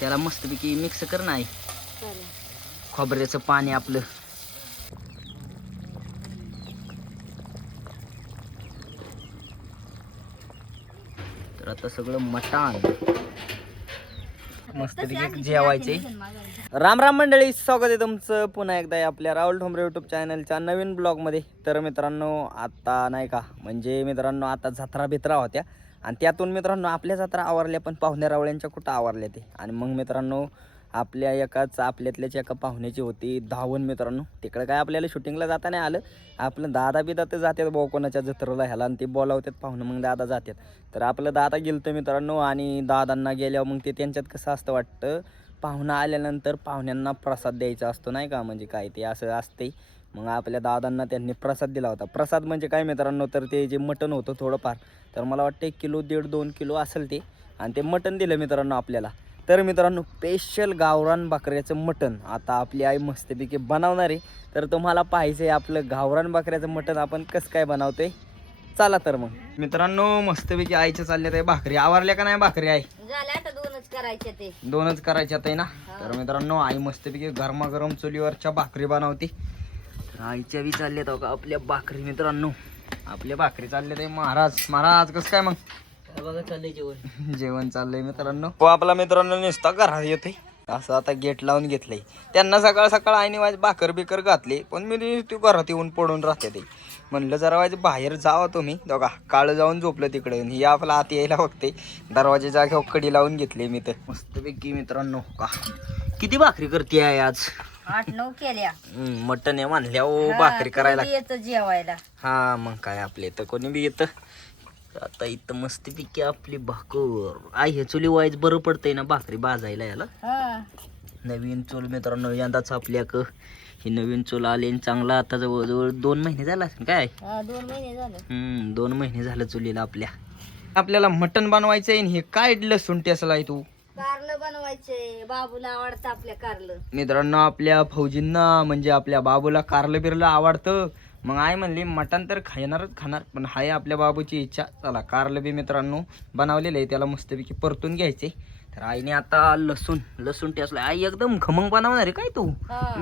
त्याला मस्तपैकी मिक्स कर नाही खोबऱ्याचं पाणी आपलं. तर आता सगळं मटाण. मस्तपैकी जेवायचे. राम राम मंडळी स्वागत आहे तुमचं पुन्हा एकदा आपल्या राहुल ठोंबरे युट्यूब चॅनलच्या नवीन ब्लॉगमध्ये तर मित्रांनो आता नाही का म्हणजे मित्रांनो आता जत्रा बित्रा होत्या. आणि त्यातून मित्रांनो आपल्या जत्रा आवरल्या पण पाहुण्या रावळ्यांच्या कुठं आवरल्या ते. आणि मग मित्रांनो आपल्या एकाच आपल्यातल्याच एका पाहुण्याची होती धावून मित्रांनो. तिकडं काय आपल्याला शूटिंगला जाता नाही आलं. आपलं दादा बिदा तर जातात भाऊ कोणाच्या जत्रेला ह्याला आणि ते बोलावतात पाहुणं मग दादा जातात. तर आपलं दादा गेलतं मित्रांनो आणि दादांना गेल्यावर मग ते त्यांच्यात कसं असतं वाटतं? पाहुणा आल्यानंतर पाहुण्यांना प्रसाद द्यायचा असतो नाही का? म्हणजे काय ते असं असते. मग आपल्या दादांना त्यांनी प्रसाद दिला होता. प्रसाद म्हणजे काय मित्रांनो? तर ते जे मटण होतं थोडंफार. तर मला वाटतं एक किलो दीड दोन किलो असेल ते. आणि ते मटण दिलं मित्रांनो आपल्याला. तर मित्रांनो स्पेशल गावरान बकऱ्याचं मटण. आता आपली आई मस्तपैकी बनवणार आहे. तर तुम्हाला पाहिजे आहे आपलं गावरान बकऱ्याचं मटण आपण कसं काय बनवतोय. चला तर मग. मित्रांनो मस्तपैकी आईच्या चालल्यात आहे भाकरी. आवरल्या का नाही भाकरी आहे झाले आता दोनच करायचे ते. दोनच करायच्यात आहे ना? तर मित्रांनो आई मस्तपैकी गरमागरम चुलीवरच्या भाकरी बनवते. आईच्या बी चालल्यात का आपल्या भाकरी मित्रांनो. आपल्या भाकरी चालल्यात आहे महाराज. महाराज कसं काय मग? बघा चाललंय जेवण. जेवण चाललंय मित्रांनो. हो आपला मित्रांनो नुसता घरात येते असं आता गेट लावून घेतलंय. त्यांना सकाळ सकाळ आईने वाज भाकर बिकर घातली पण मी ती घरात येऊन पडून राहते ते. म्हणलं जरा वाज बाहेर जावा तुम्ही. दोघा काळ जाऊन झोपलं तिकडे. ही आपला आत यायला बघते. दरवाजा जागेवर कडी लावून घेतली मी तर. मस्तपैकी मित्रांनो का? किती भाकरी करते आहे आज? आठ नऊ केल्या. आहे म्हणल्या ओ भाकरी करायला. येत जेवायला. हा मग काय आपले तर कोणी बी येतं. आता इथं मस्तपैकी आपली भाकर. आई हे चुली वाईज बरं पडतंय ना भाकरी भाजायला याला? हा. नवीन चूल मित्रांनो यंदाच आपल्याक ही नवीन चूल आली आणि चांगला आता जवळजवळ दोन महिने झाला असेल काय? हा, दोन महिने झालं. हम्म दोन महिने झालं चुलीला आपल्या. आपल्याला मटण बनवायचं आहे हे काय लसूण टेसला आहे तू? कारलं बनवायचे बाबूला आवडतं आपल्या कारलं. मित्रांनो आपल्या फौजींना म्हणजे आपल्या बाबूला कारलं बिरलं आवडतं. मग आई म्हणली मटण तर खाणारच खाणार पण हाय आपल्या बाबूची इच्छा. चला कारलं बी मित्रांनो बनवलेलं आहे त्याला मस्तपैकी परतून घ्यायचे तर आईने आता लसूण लसूण टेसला आई एकदम खमंग बनवणार आहे काय तू?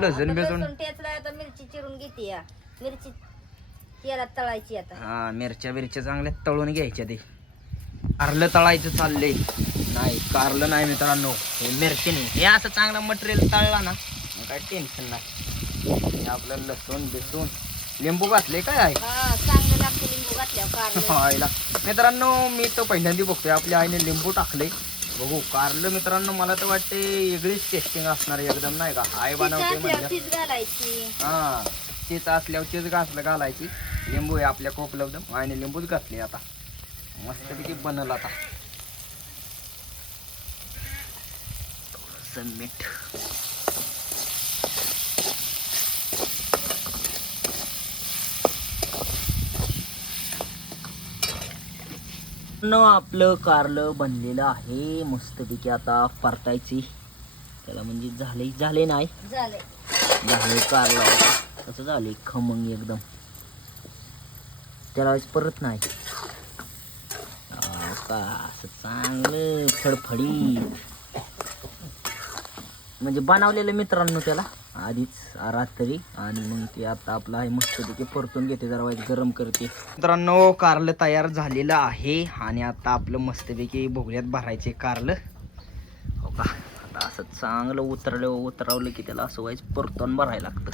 लसूण बिसून. टेचलाय आता मिरची चिरून घेते या. मिरची तेलात तळायची आता. हा मिरच्या बिरच्या चांगल्या तळून घ्यायच्या ते. कारलं तळायचं चाललंय. नाही कारलं नाही मित्रांनो. हे मिरचीने. हे असं चांगलं मटेरियल तळला ना मग काय टेन्शन नाही. हे आपलं लसूण बिसून. लिंबू घातले काय आहे हा चांगलं लागतं लिंबू घातल्यावर कारलं. आईला. मित्रांनो मी तर पहिल्यांदा बघतोय आपल्या आईने लिंबू टाकले बघू कारलं मित्रांनो मला तर वाटते वेगळीच टेस्टिंग असणार आहे एकदम नाही का? आई बनवते म्हणजे घालायची. हा चीज असल्यावर चीज घातलं घालायची. लिंबू आहे आपल्या उपलब्ध आईने लिंबूच घातले आता. मस्तपैकी बनल आता. थोडंसं मीठ न आपलं कारलं बनलेलं आहे. मस्तपैकी आता परतायची. त्याला म्हणजे झाले झाले नाही. झाले. कारला कसं झाले खमंग एकदम. त्याला परत नाही. असं चांगलं फडफडीत म्हणजे बनवलेलं मित्रांनो त्याला. आधीच रात्री. आणि मग ते आता आपलं आहे मस्तपैकी परतून घेते जरा वाईट गरम करते. मित्रांनो कारलं तयार झालेलं आहे. आणि आता आपलं मस्तपैकी भोगल्यात भरायचे कारलं. हो का? आता असं चांगलं उतरलं उतरवलं की त्याला असं व्हायचं परतून भरायला लागतं.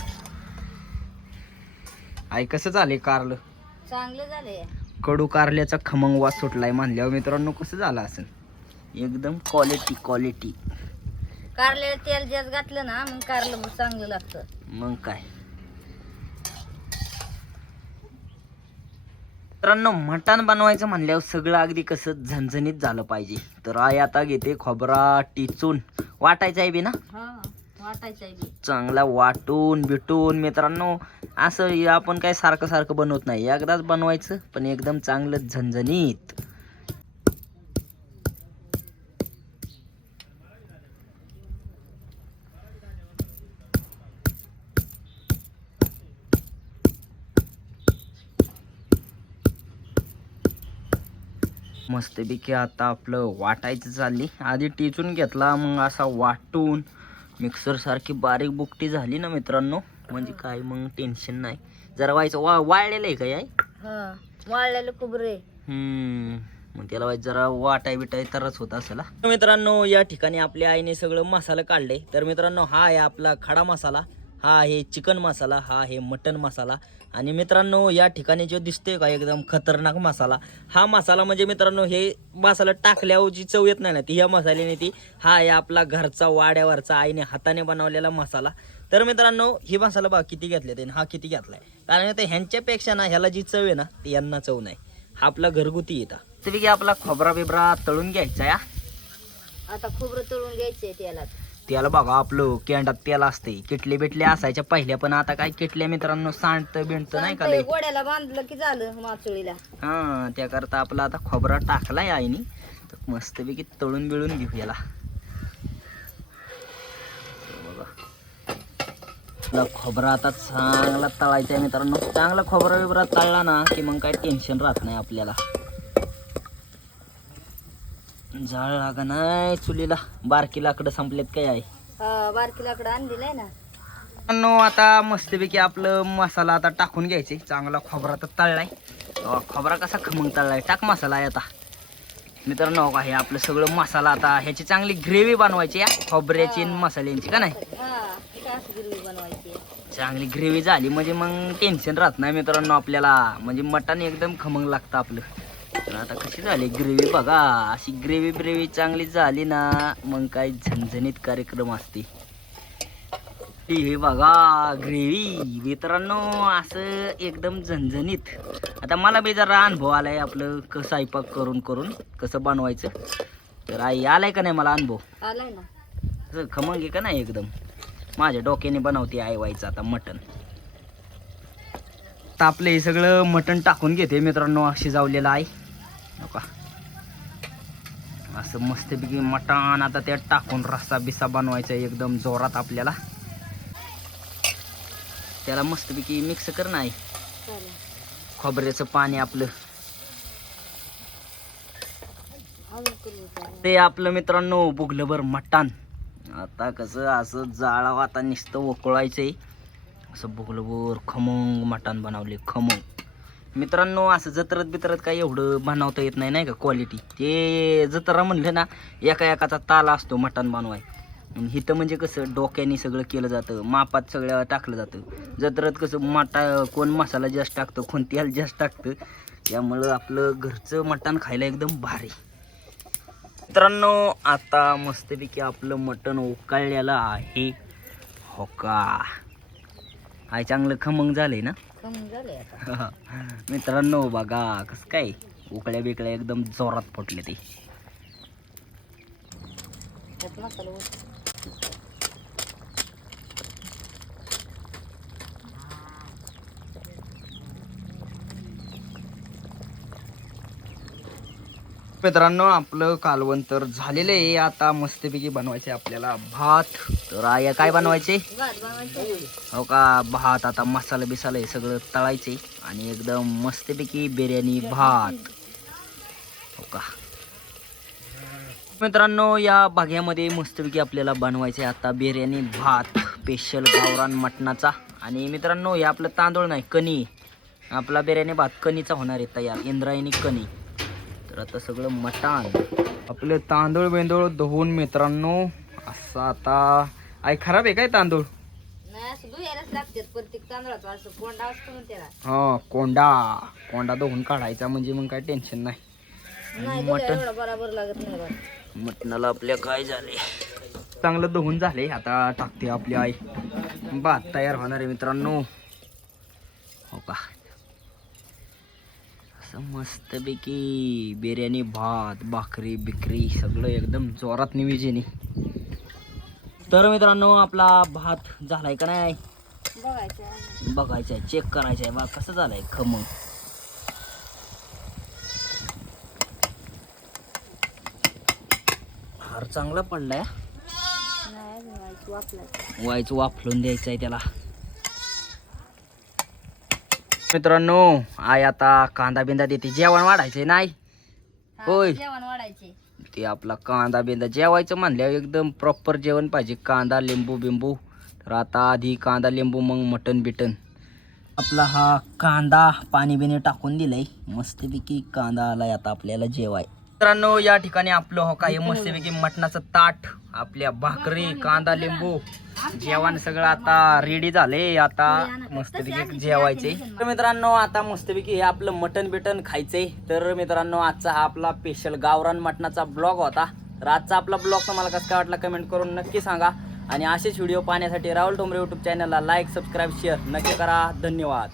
आई कसं झाले कारलं? चांगलं झालंय. कडू कारल्याचा खमंग वास सुटलाय म्हणल्यावर मित्रांनो कसं झालं असेल? एकदम क्वालिटी क्वालिटी कारल्याला तेल जास्त घातलं ना मग कारलं मग चांगलं लागतं. मग काय? मित्रांनो मटण बनवायचं म्हणल्यावर सगळं अगदी कसं झणझणीत झालं पाहिजे. तर आई आता घेते खोबरा टिचून. वाटायचं आहे बी ना? हा वाटायचं आहे बी. चांगला वाटून बिटून मित्रांनो. असं आपण काय सारखं सारखं बनवत नाही. एकदाच बनवायचं पण एकदम चांगलं झणझणीत. मस्तपैकी आता आपलं वाटायचं चालली. आधी टिचून घेतला मग असा वाटून मिक्सर सारखी बारीक बुकटी झाली ना मित्रांनो. म्हणजे काय मग टेन्शन नाही. जरा व्हायचं वा वाळलेलं आहे का याय? हा वाळलेलं खोबरे हम्म मग त्याला वाईट जरा वाटाय बिटाय तरच होत असेल. तर मित्रांनो या ठिकाणी आपल्या आईने सगळं मसाला काढले तर मित्रांनो हा आहे आपला खडा मसाला. हा आहे चिकन मसाला हा आहे मटन मसाला. आणि मित्रांनो या ठिकाणी जो दिसतोय का एकदम खतरनाक मसाला हा मसाला म्हणजे मित्रांनो हे मसाला टाकल्यावर जी चव येत नाही ना ती. ह्या मसाल्याने ती हा आहे आपला घरचा वाड्यावरचा आईने हाताने बनवलेला मसाला. तर मित्रांनो ही मसाला बा किती घेतले त्याने हा किती घेतलाय. कारण आता ह्यांच्यापेक्षा ना ह्याला जी चव आहे ना ती यांना चव नाही. हा आपला घरगुती येतात तरी की आपला खोबरा बिबरा तळून घ्यायचा या? आता खोबरं तळून घ्यायचंय त्याला त्याला बघा आपलं केंडात तेल असते किटले बिटले असायच्या पहिल्या पण आता काय किटल्या मित्रांनो सांडत बिंडत नाही का लय गोड्याला बांधलं की झालं माचोळीला. हा त्याकरता आपला आता खोबरा टाकलाय आईनी. तर मस्तपैकी तळून बिळून घेऊ याला. आपला खोबरा आता चांगला तळायचा आहे मित्रांनो. चांगला खोबरा बिबरा तळला ना की मग काय टेन्शन राहत नाही आपल्याला. जाळ लागा नाही चुलीला. बारकी लाकडं संपलेत काय आहे बारकी लाकडं आणलेलं आहे ना. मित्रांनो आता मस्तपैकी आपलं मसाला आता टाकून घ्यायचे. चांगला खोबरा तर तळलाय. खोबरा कसा खमंग तळलाय? टाक मसाला आहे आता. मित्रांनो का हे आपलं सगळं मसाला आता ह्याची चांगली ग्रेव्ही बनवायची या खोबऱ्याची मसाल्यांची का नाही? चांगली ग्रेव्ही झाली म्हणजे मग टेन्शन राहत नाही मित्रांनो आपल्याला. म्हणजे मटण एकदम खमंग लागतं आपलं. पण आता कशी झाली? ग्रेव्ही बघा अशी ग्रेव्ही ब्रेव्ही चांगली झाली ना मग काय झणझणीत कार्यक्रम असते. ती हे बघा ग्रेव्ही. मित्रांनो असं एकदम झणझणीत. आता मला बी जरा अनुभव आलाय आपलं कसं स्वयंपाक करून करून कसं बनवायचं. तर आई आलाय का नाही मला अनुभव? आलाय ना. असं खमंग का नाही एकदम? माझ्या डोक्याने बनवते आई व्हायचं आता मटण. आता आपलं हे सगळं मटण टाकून घेते मित्रांनो शिजावलेलं आहे. नका. असं मस्तपैकी मटण आता त्यात टाकून रस्सा बिस्सा बनवायचा आहे एकदम जोरात आपल्याला. त्याला मस्तपैकी मिक्स कर नाही खोबऱ्याचं पाणी आपलं. ते आपलं मित्रांनो बुगलभर मटण. आता कसं असं जाळावं आता निसतं ओकळायचंय असं बुगलभर खमंग मटण बनवले खमंग. मित्रांनो असं जत्रत बित्रत काय एवढं बनवता येत नाही नाही का क्वालिटी ते जत्रा म्हणलं ना एका एकाचा ताला असतो मटण बनवाय. इथं म्हणजे कसं डोक्याने सगळं केलं जातं मापात सगळं टाकलं जातं. जत्रत कसं मटा कोण मसाला जास्त टाकतं कोण तेल जास्त टाकतं त्यामुळं आपलं घरचं मटण खायला एकदम भारी. मित्रांनो आता मस्तपैकी आपलं मटण उकाळलेलं आहे. हो का? हाय चांगलं खमंग झालंय ना? मित्रांनो बघा कसं काय उकळ्या बिकळ्या एकदम जोरात फुटले ते. मित्रांनो आपलं कालवण तर झालेलं आहे. आता मस्तपैकी बनवायचे आपल्याला भात. तर आया काय बनवायचे? हो का भात. आता मसाला बिसाला हे सगळं तळायचे आणि एकदम मस्तपैकी बिर्याणी भात. हो का. मित्रांनो या भाग्यामध्ये मस्तपैकी आपल्याला बनवायचे आता बिर्याणी भात स्पेशल गावरान मटणाचा. आणि मित्रांनो हे आपलं तांदूळ नाही कणी. आपला बिर्याणी भात कणीचा होणार आहे तयार इंद्रायणी कणी. तर आता सगळं मटण. आपले तांदूळ बेंदूळ धुवून मित्रांनो असं आता आई खराब आहे काय तांदूळ? त्याला. हा कोंडा. कोंडा धुवून काढायचा म्हणजे मग काय टेन्शन नाही. मटण. बराबर लागत नाही बा. मटणाला आपल्या काय झाले? चांगलं धुवून झाले. आता टाकते आपली आई. भात तयार होणार आहे मित्रांनो. हो का? असं मस्तपैकी बिर्याणी भात भाकरी बिकरी सगळं एकदम जोरात नियोजन आहे. तर मित्रांनो आपला भात झालाय का नाही? बघायचं बघायचं आहे चेक करायचं आहे बा कसं झालंय? खमंग. हार चांगला पडलाय वायचं वाफलून द्यायचं आहे त्याला. मित्रांनो आई आता कांदा बिंदा देते. जेवण वाढायचंय नाही? होय. जेवण वाढायचे ते आपला कांदा बिंदा जेवायचं म्हणल्यावर एकदम प्रॉपर जेवण पाहिजे. कांदा लिंबू बिंबू. तर आता आधी कांदा लिंबू मग मटन बिटन आपला हा कांदा पाणी बिणी टाकून दिलंय. मस्तपैकी कांदा आलाय आता आपल्याला जेवाय. मित्रांनो या ठिकाणी आपलं हो काही मस्तपैकी मटणाचं ताट आपल्या भाकरी कांदा लिंबू. जेवण सगळं आता रेडी झाले आता मस्तपैकी जेवायचे. तर मित्रांनो आता मस्तपैकी हे आपलं मटन बिटन खायचंय तर मित्रांनो आजचा हा आपला स्पेशल गावरान मटणाचा ब्लॉग होता. तर आजचा आपला ब्लॉग तुम्हाला कसं काय वाटला कमेंट करून नक्की सांगा. आणि असेच व्हिडिओ पाहण्यासाठी राहुल टोमरे युट्यूब चॅनलला लाईक सबस्क्राईब शेअर नक्की करा. धन्यवाद.